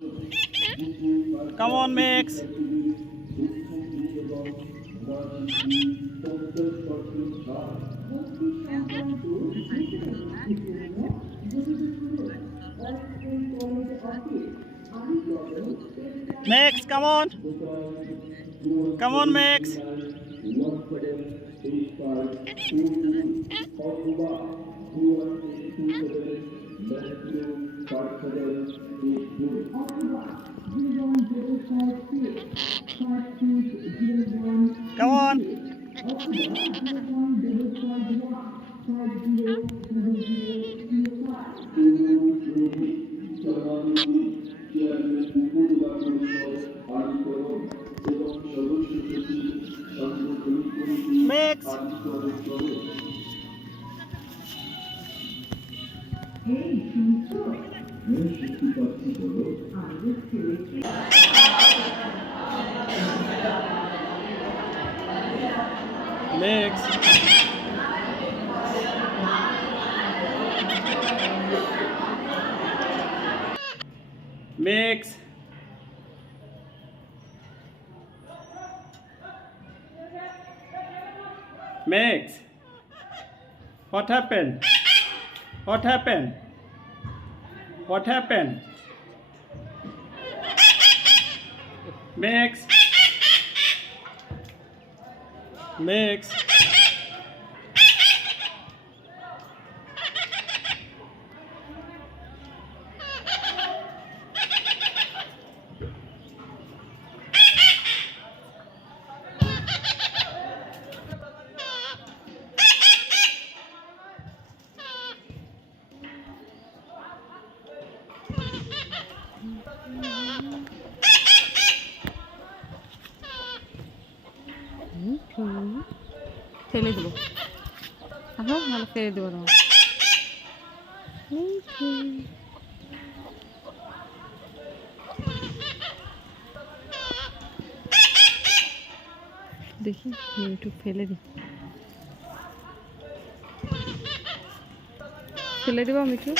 Come on, Max. Max, come on. Come on, Max. Come on. Max. Max. Max. Max. What happened? What happened? What happened? Max. Max. ফেলে দেবো আসো নাহলে ফেলে দেবো তোমার দেখি একটু ফেলে দিই ফেলে দেবো আমি একটু